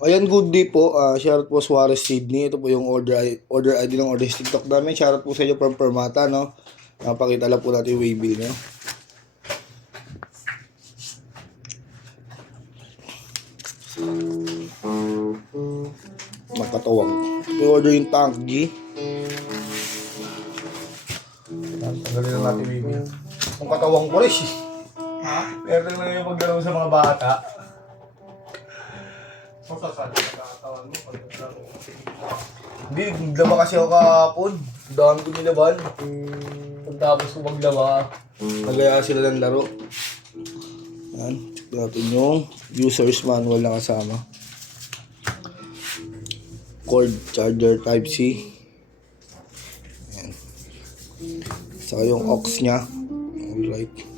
Ayan, good day po. Shoutout po Suarez Sydney. Ito po yung order ID ng order TikTok namin. Shoutout po sa inyo from Permata, no? Napakita lang po natin yung waybill, no? Magkatawang. I-order yung Tank G. Tanggalin na natin waybill. Ang katawang ko rin. Ha? Pero lang yung paglaro sa mga bata. Masasali ka nakatawan mo pag naglaro. Hindi, naglaba kasi ako kahapon. Dami ko nilaban. Pagtapos ko maglaba, nagaya sila ng laro. Yan, check natin yung user's manual na kasama. Cord charger Type-C. Yan. Saka yung aux nya. Alright.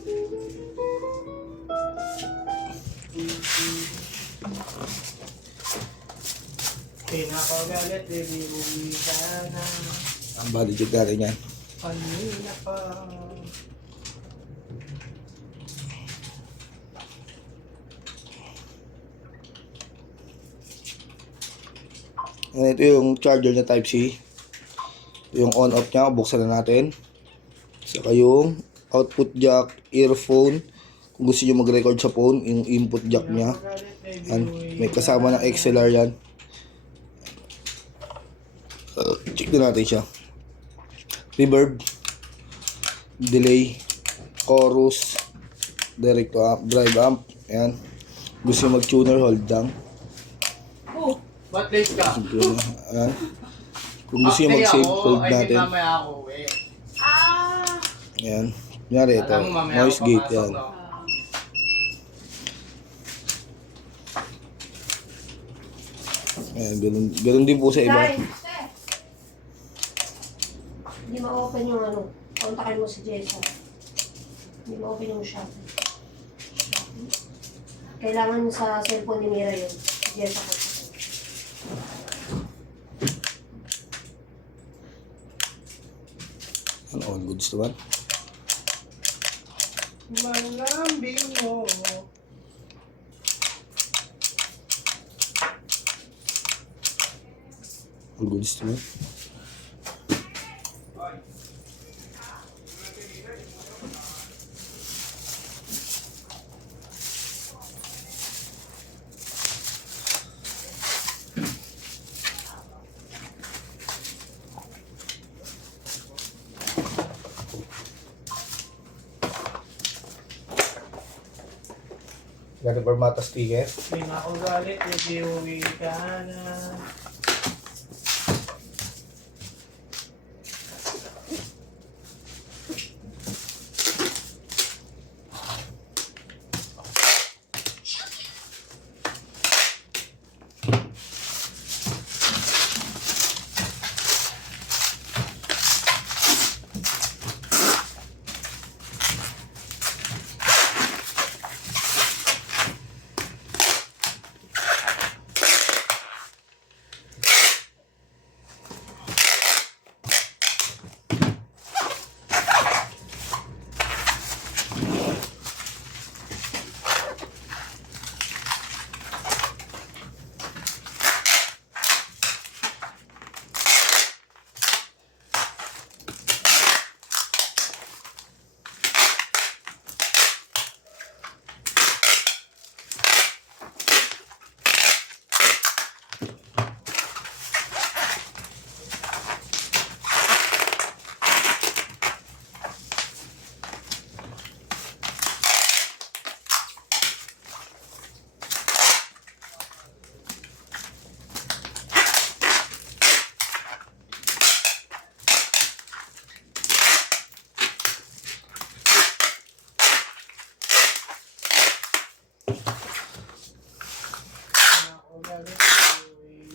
Pinakagalit, baby, uwi ka na. Ang body check natin yan. Kanina pa. Yan, ito yung charger niya Type-C. Yung on-off niya, buksan na natin. Saka yung output jack, earphone. Kung gusto nyo mag-record sa phone, yung input jack niya. Yan, may kasama ng XLR yan. Check na natin siya. Reverb, delay, chorus, direct to amp, drive amp. Ayan. Gusto nyo mag-tuner, hold down. Oh, ba't late ka? Ayan. Kung gusto nyo mag-save, hold natin. Mamaya ako, eh. Ayan. Kunyari ito, Alam mo, mamaya noise ako gate papasok, yan. no? Ayan, ganun din po sa iba. Dahil, hindi ma-open yung ano. Kontakin mo si Jessa. Hindi ma-open yung Shopee. Kailangan sa cellphone ni Mira yun. Si Jessa ko. Ano, all goods naman. Malambing mo. All goods naman. Galing Permata sticker. Pinakagalit, baby, uwi ka na. Pinakagalit, baby, uwi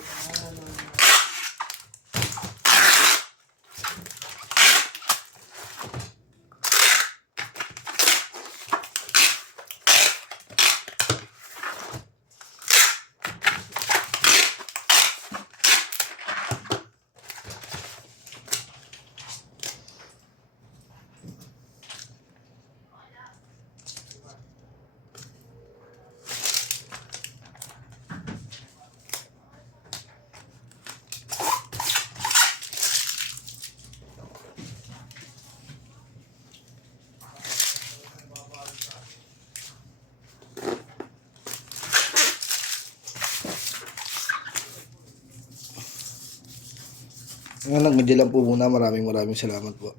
Hanggang dyan lang po muna. Maraming salamat po.